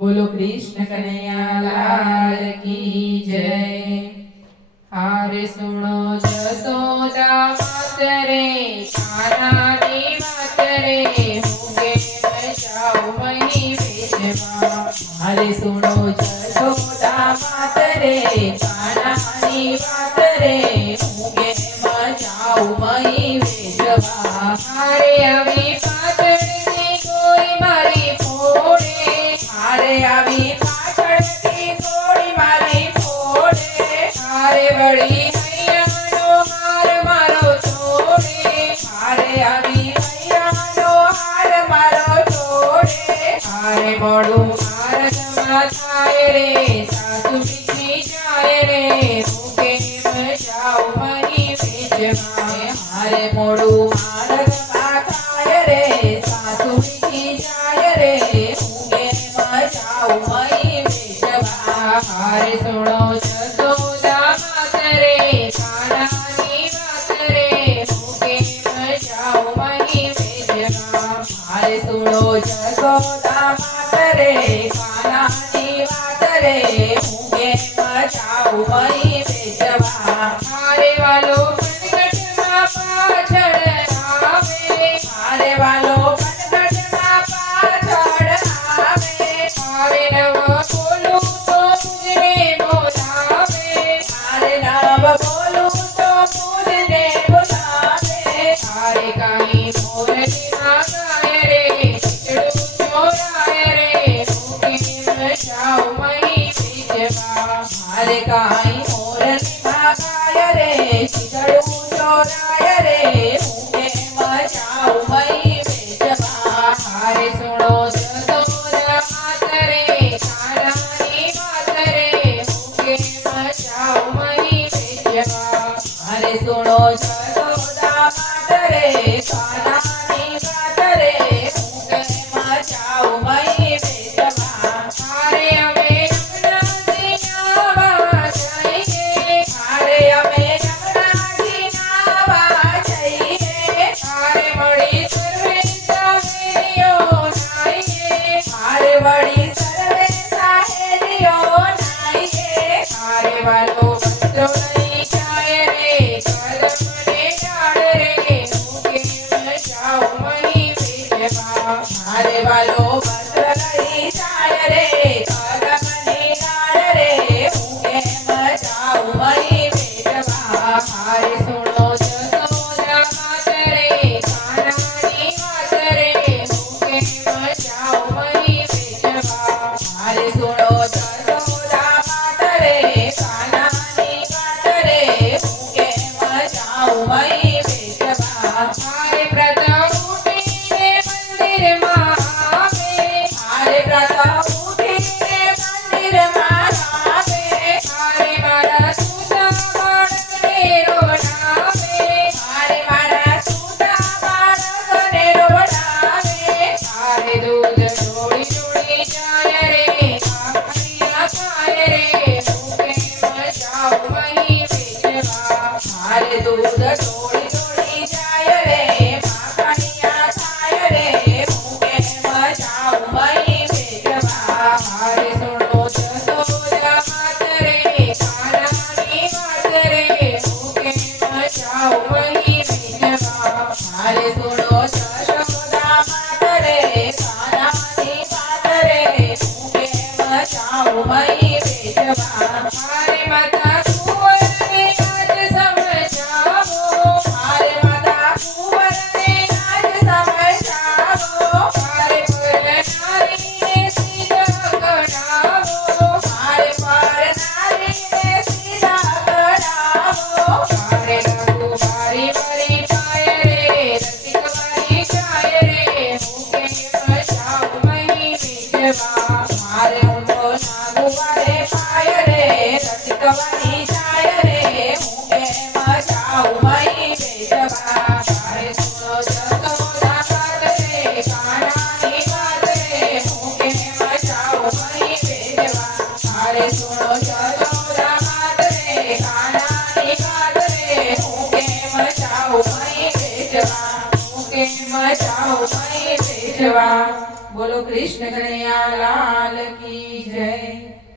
बोलो कृष्ण कन्हैया लाल की जय। हारे सुनो जसोदा मात रे, कान्हा नी मात रे, होंगे बचाओ मही बेटवा। हारे सुनो जसोदा मात रे, कान्हा नी मात रे, होंगे बचाओ मही बेटवा। हारे अभी पातळी कोई मारी फोड़े, हारे अभी पातळी कोई मारी फोड़े, हारे बड़ी हैयानो हार मारो छोड़े, हारे अभी हैयानो हार मारो छोड़े। हारे मोड़ू हार जमा थाय रे, सासु बीजी जाय रे, भूखे बचाओ मही बेटवा। हारे मोड़ू हार जमा थाय रे, सासु बीजी जाय रे, भूखे बचाओ मही बेटवा। हारे सुनो जसोदा मात रे, कान्हा नी मात रे, भूखे बचाओ मही बेटवा। हारे सुनो जसोदा मात रे, कान्हा नी मात रे, भूखे बचाओ मही बेटवा। हारे वालो कनकटમાં પાછળ આવે, હારે વાલો કનકટમાં પાછળ આવે, હારે નવ બોલું તો પૂજને બોલાવે, હારે નવ બોલું તો પૂજને બોલાવે। હારે કાંઈ મોરલીમાં ગાય રે, ખીચડું ચોરાય રે, ભૂખી બચાઓ મહી બેટવા। હારે કાંઈ મોરલીમાં ગાય રે, ખીચડું ચોરાય રે, ભૂખે બચાઓ મહી બેટવા। હારે સુણો જસોદા માત રે, કાન્हा ની માત રે, ભૂખે બચાઓ મહી બેટવા। હારે સુણો જસોદા માત રે, કાન્हा ની માત રે, ભૂખે બચાઓ મહી બેટવા। હારે અમે યમુનાજી નાવા જઈએ, હારે અમે યમુનાજી નાવા જઈએ, હારે વળી સર્વે સહેલીઓ નાઈએ, હારે વળી સર્વે સહેલીઓ નાઈએ। હારે વાલો વસ્ત્રો લઈ જાય રે, કદમને ડાળ રે, ભૂખે બચાઓ મહી બેટવા। હારે વાલો વસ્ત્ર લઈ જાય રે, કદમને ડાળ રે, ભૂખે બચાઓ મહી બેટવા। હારે સુણો જસોદા માત રે, કાન્हा ની માત રે, ભૂખે બચાઓ મહી બેટવા। હારે સુણો જસોદા માત રે, કાન્हा ની માત રે, ભૂખે બચાઓ મહી બેટવા। હારે પ્રથમ ઉઠીને મંદિરમાં આવે, હારે પ્રથમ ઉઠીને મંદિરમાં આવે, હારે મારા સૂતા બાળકને રોડાવે, હારે મારા સૂતા બાળકને રોડાવે। હારે દૂધ ઢોળી ઢોળી જાય રે, ભાખરિયા ખાય રે, ભૂખે બચાઓ મહી બેટવા। હારે દૂધ ઢોળી ઢોળી જાય રે, ભાખરિયા ખાય રે, ભૂખે બચાઓ મહી બેટવા। હારે સુણો જસોદા માત રે, કાન્हा ની માત રે, ભૂખે બચાઓ મહી બેટવા। હારે સુણો જસોદા માત રે, કાન્हा ની માત રે, ભૂખે બચાઓ મહી બેટવા। હારે માતા કુંવરને આજ સમજાવો, હારે માતા કુંવરને આજ સમજાવો, હારે પરનારીને સીધા કઢાવો, હારે પરનારીને સીધા કઢાવો। હારે રઘુબારી વરી પાય રે, રસિકવારી ગાય રે, ભૂખે બચાઓ મહી બેટવા। હારે ઊંધો નાગુબારે પાય રે, રસિકવારી જાય રે, ભૂખે બચાઓ મહી બેટવા। હારે સુણો જસોદા માત રે, કાન્हा ની માત રે, ભૂખે બચાઓ મહી બેટવા। હારે સુણો જસોદા માત રે, કાન્हा ની માત રે, ભૂખે બચાઓ મહી બેટવા। ભૂખે બચાઓ મહી બેટવા। બોલો કૃષ્ણ કનૈયા કનૈયા લાલ કી જય।